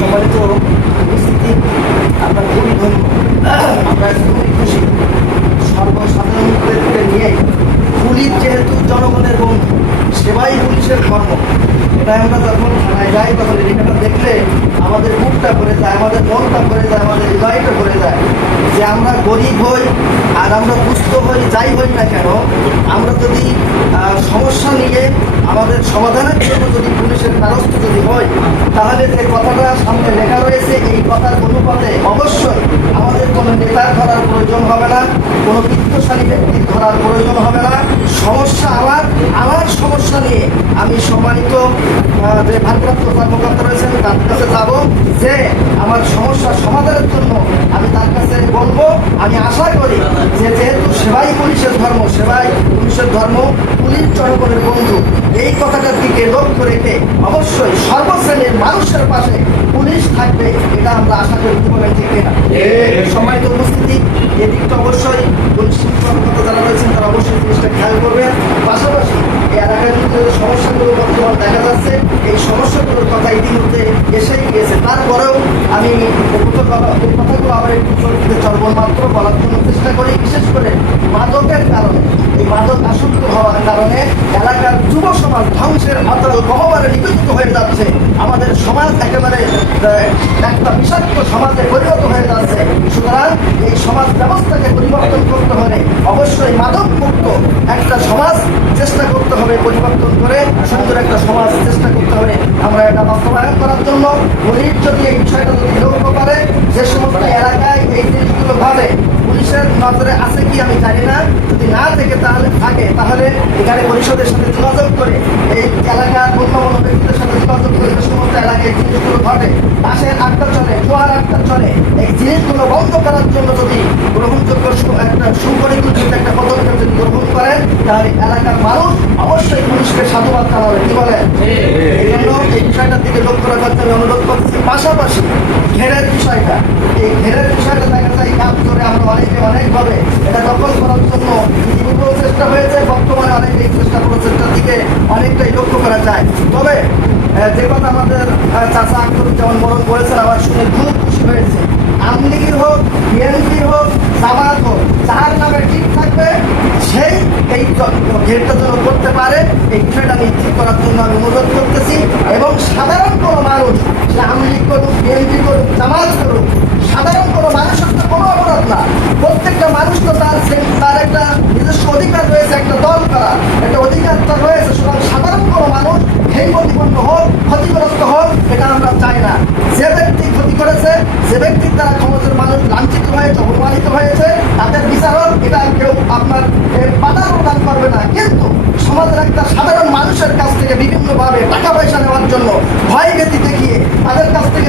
সম্মানিত উপস্থিতি, আমরা খুবই ধন্য। আমরা খুবই খুশি। সর্বসাধারণকে নিয়ে পুলিশ যেহেতু জনগণের বন্ধু, সেবাই পুলিশের ধর্ম এটা আমরা যখন থানায় যাই, তখন এলাকাটা দেখলে আমাদের বুকটা ভরে যায়, আমাদের মনটা ভরে যায়, আমাদের হৃদয়টা ভরে যায় যে আমরা গরিব হই আর আমরা সুস্থ হই, যাই হই না কেন, আমরা যদি আমাদের সমাধানের জন্য যদি পুলিশের দ্বারস্থ যদি হয়, তাহলে যে কথাটা সামনে লেখা রয়েছে, এই কথার অনুপাতে অবশ্যই আমাদের কোনো নেতার ধরার প্রয়োজন হবে না, কোনো বিত্তশালী ব্যক্তির ধরার প্রয়োজন হবে না। সমস্যা আমার আমার সমস্যা নিয়ে আমি সম্মানিত যে ভারপ্রাপ্ত কর্মকর্তা রয়েছেন, তার কাছে যাব যে আমার সমস্যা সমাধানের জন্য আমি তার কাছে বলব। আমি আশা করি যে যেহেতু সেবাই পুলিশের ধর্ম, সেবাই পুলিশের ধর্ম, পুলিশ জনগণের বন্ধু এই কথাটার দিকে লক্ষ্য রেখে অবশ্যই সর্বশ্রেণীর মানুষের পাশে পুলিশ থাকবে এটা আমরা আশা করি কি বলেন ঠিক। না সম্মানিত উপস্থিতি এদিকটা অবশ্যই পুলিশ যারা রয়েছেন তারা অবশ্যই জিনিসটা খেয়াল করবেন। পাশাপাশি এই এলাকার ভিতরে যে সমস্যাগুলো বর্তমান দেখা যাচ্ছে এই সমস্যাগুলোর কথা ইতিমধ্যে এসেই গিয়েছে। তারপরেও আমি কথাগুলো আবার একটু চর্বণ মাত্র বলার জন্য চেষ্টা করি বিশেষ করে মাদকের কারণে। এই মাদক আসক্ত হওয়ার কারণে এলাকার যুব সমাজ ধ্বংসের গহবারে নিবেদিত হয়ে যাচ্ছে। আমাদের সমাজ একেবারে একটা বিষাক্ত সমাজে পরিণত হয়ে যাচ্ছে। সুতরাং এই সমাজ ব্যবস্থাকে পরিবর্তন করতে হলে অবশ্যই মাদক মুক্ত একটা সমাজ চেষ্টা করতে হবে, পরিবর্তন করে সুন্দর একটা সমাজ চেষ্টা করতে হবে। আমরা এটা বাস্তবায়ন করার জন্য পুলিশ যদি এই বিষয়টা যদি লক্ষ্য করে, যে সমস্ত এলাকায় এই জিনিসগুলো ভাবে, পুলিশের নজরে আছে কি আমি জানি না। না থেকে তাহলে থাকে, তাহলে এখানে পরিষদের সাথে যোগাযোগ করে, এই এলাকার অন্যান্য ব্যক্তিদের সাথে যোগাযোগ করে যে সমস্ত এলাকায় জিনিসগুলো ঘটে বাসের আটটা চলে, জোয়ার আটটা চলে, এই জিনিসগুলো বন্ধ করার জন্য যদি গ্রহণযোগ্য একটা সুপরিকল্পিত একটা পদক্ষেপ যদি গ্রহণ করেন, তাহলে এলাকার মানুষ অবশ্যই পুলিশকে সাধুবাদ জানাবে। কি বলেন? এই জন্য এই বিষয়টার দিকে লক্ষ্য রাখার জন্য অনুরোধ করতেছি পাশাপাশি ঘেরের বিষয়টা, এই ঘেরের বিষয়টা আমরা অনেকে অনেকভাবে। এটা দখল করার জন্য ইতিপূর্বেও চেষ্টা হয়েছে, বর্তমানে অনেক এই চেষ্টা প্রচেষ্টার দিকে অনেকটাই লক্ষ্য করা যায়। তবে যে কথা আমাদের বলেছেন আমার শুনে খুব খুশি হয়েছে। আমলিগির হোক, বিএনপির হোক হোক, যার নামে ঠিক থাকবে, সেই এই ঘেরটা যেন করতে পারে, এই বিষয়টা নিশ্চিত করার জন্য আমি অনুরোধ করতেছি। এবং সাধারণ কোনো মানুষ, সে আমলিগ করুক, বিএনপি করুক, জামাত করুক সাধারণ কোনো মানুষের তো কোনো অপরাধ না প্রত্যেকটা মানুষ তো তার সে- তার একটা নিজস্ব অধিকার রয়েছে একটা দল একটা অধিকার তার রয়েছে। সুতরাং সাধারণ কোনো মানুষ সেই প্রতিপন্ন হোক, ক্ষতিগ্রস্ত হোক, এটা আমরা চাই না। যে ব্যক্তি ক্ষতি করেছে, যে ব্যক্তির দ্বারা ক্ষমতার মানুষ লাঞ্ছিত হয়েছে, অপমানিত হয়েছে, তাদের বিচার হোক এটা কেউ আপনার বাধা প্রদান করবে না। কিন্তু সমাজের একটা সাধারণ মানুষের কাছ থেকে বিভিন্নভাবে টাকা পয়সা নেওয়ার জন্য ভয় ভীতি দেখিয়ে তাদের কাছ থেকে